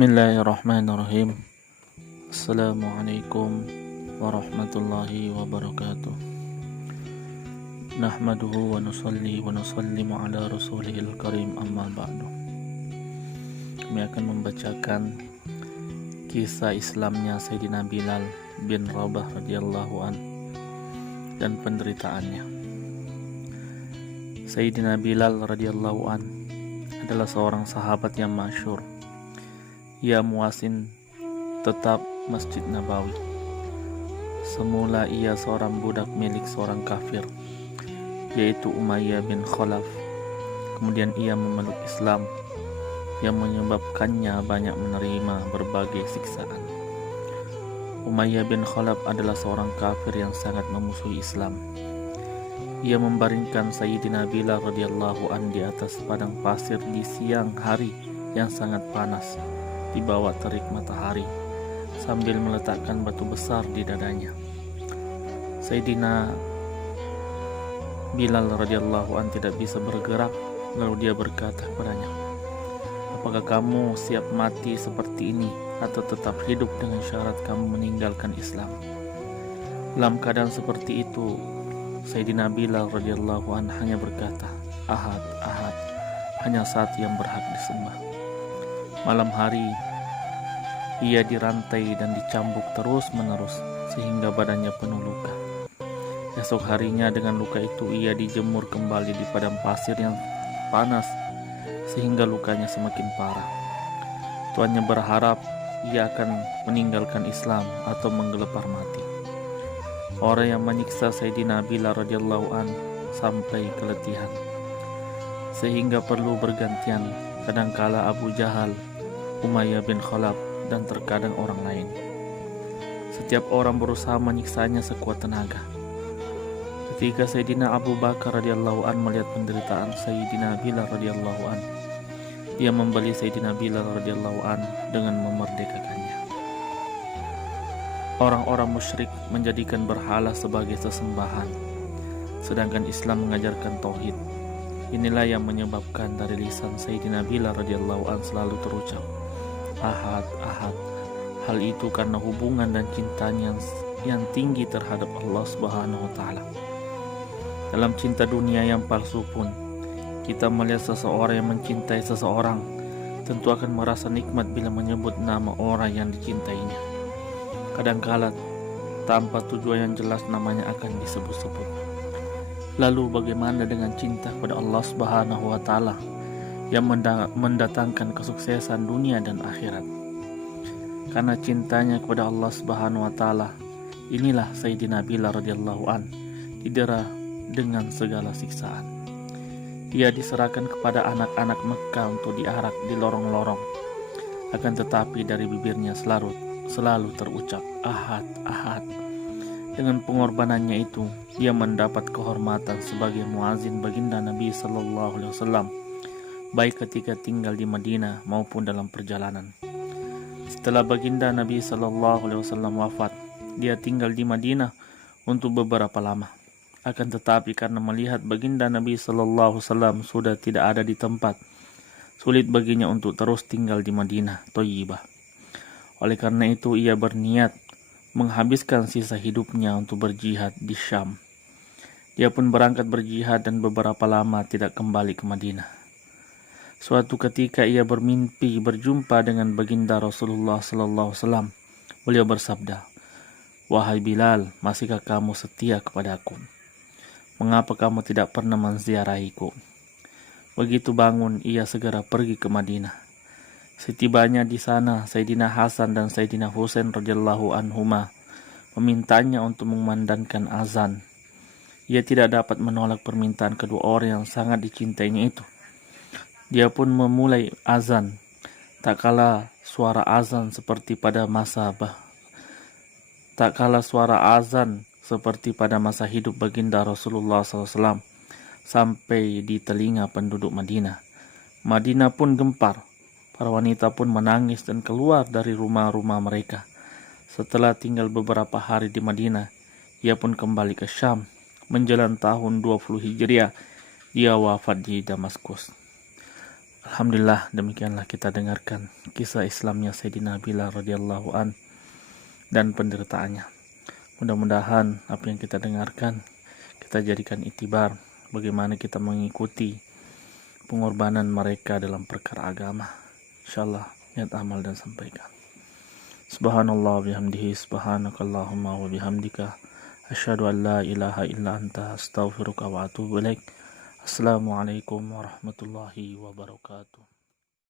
Bismillahirrahmanirrahim. Assalamualaikum warahmatullahi wabarakatuh. Nahmaduhu wa nusalli wa nusallimu ala rasulihil karim, amma ba'du. Kami akan membacakan kisah Islamnya Sayyidina Bilal bin Rabah radhiyallahu an dan penderitaannya. Sayyidina Bilal radhiyallahu an adalah seorang sahabat yang masyhur. Ia muazin tetap Masjid Nabawi. Semula ia seorang budak milik seorang kafir, yaitu Umayyah bin Khalaf. Kemudian ia memeluk Islam yang menyebabkannya banyak menerima berbagai siksaan. Umayyah bin Khalaf adalah seorang kafir yang sangat memusuhi Islam. Ia membaringkan Sayyidina Bilal radhiyallahu an di atas padang pasir di siang hari yang sangat panas, di bawah terik matahari, sambil meletakkan batu besar di dadanya. Sayyidina Bilal radhiyallahu an tidak bisa bergerak, lalu dia berkata kepadanya, "Apakah kamu siap mati seperti ini atau tetap hidup dengan syarat kamu meninggalkan Islam?" Dalam keadaan seperti itu, Sayyidina Bilal radhiyallahu an hanya berkata, "Ahad, Ahad, hanya satu yang berhak disembah." Malam hari ia dirantai dan dicambuk terus-menerus sehingga badannya penuh luka. Esok harinya dengan luka itu ia dijemur kembali di padang pasir yang panas sehingga lukanya semakin parah. Tuannya berharap ia akan meninggalkan Islam atau menggelepar mati. Orang yang menyiksa Sayyidina Bilal radhiyallahu an sampai keletihan, sehingga perlu bergantian, kadangkala Abu Jahal, Umayyah bin Khalaf, dan terkadang orang lain. Setiap orang berusaha menyiksanya sekuat tenaga. Ketika Sayyidina Abu Bakar radhiyallahu an melihat penderitaan Sayyidina Bilal radhiyallahu an, dia membeli Sayyidina Bilal radhiyallahu an dengan memerdekakannya. Orang-orang musyrik menjadikan berhala sebagai sesembahan, sedangkan Islam mengajarkan tauhid. Inilah yang menyebabkan dari lisan Sayyidina Bilal radhiyallahu an selalu terucap, "Ahad, Ahad." Hal itu karena hubungan dan cintanya yang tinggi terhadap Allah Subhanahu wa taala. Dalam cinta dunia yang palsu pun, kita melihat seseorang yang mencintai seseorang tentu akan merasa nikmat bila menyebut nama orang yang dicintainya. Kadangkala tanpa tujuan yang jelas namanya akan disebut-sebut. Lalu bagaimana dengan cinta kepada Allah Subhanahu wa taala yang mendatangkan kesuksesan dunia dan akhirat? Karena cintanya kepada Allah Subhanahu wa taala, inilah Sayyidina Bilal radhiyallahu an didera dengan segala siksaan. Ia diserahkan kepada anak-anak Mekah untuk diarak di lorong-lorong. Akan tetapi dari bibirnya selalu terucap, "Ahad, Ahad." Dengan pengorbanannya itu, ia mendapat kehormatan sebagai muazin baginda Nabi sallallahu alaihi wasallam, baik ketika tinggal di Madinah maupun dalam perjalanan. Setelah baginda Nabi sallallahu alaihi wasallam wafat, dia tinggal di Madinah untuk beberapa lama. Akan tetapi karena melihat baginda Nabi sallallahu alaihi wasallam sudah tidak ada di tempat, sulit baginya untuk terus tinggal di Madinah Thayyibah. Oleh karena itu ia berniat menghabiskan sisa hidupnya untuk berjihad di Syam. Dia pun berangkat berjihad dan beberapa lama tidak kembali ke Madinah. Suatu ketika ia bermimpi berjumpa dengan baginda Rasulullah sallallahu alaihi wasallam. Beliau bersabda, "Wahai Bilal, masihkah kamu setia kepadaku? Mengapa kamu tidak pernah menziarahiku?" Begitu bangun, ia segera pergi ke Madinah. Setibanya di sana, Sayyidina Hasan dan Sayyidina Husain radhiyallahu anhuma memintanya untuk mengumandangkan azan. Ia tidak dapat menolak permintaan kedua orang yang sangat dicintainya itu. Dia pun memulai azan. Tak kala suara azan seperti pada masa hidup baginda Rasulullah SAW sampai di telinga penduduk Madinah. Madinah pun gempar. Para wanita pun menangis dan keluar dari rumah-rumah mereka. Setelah tinggal beberapa hari di Madinah, ia pun kembali ke Syam. Menjelang tahun 20 Hijriah, dia wafat di Damaskus. Alhamdulillah, demikianlah kita dengarkan kisah Islamnya Sayyidina Bilal radhiyallahu an dan penderitaannya. Mudah-mudahan apa yang kita dengarkan kita jadikan itibar bagaimana kita mengikuti pengorbanan mereka dalam perkara agama. Insyaallah niat amal dan sampaikan. Subhanallah bihamdihi, subhanakallahumma wa bihamdika, asyhadu an la ilaha illa anta, astaghfiruka wa atubu ilaik. Assalamualaikum warahmatullahi wabarakatuh.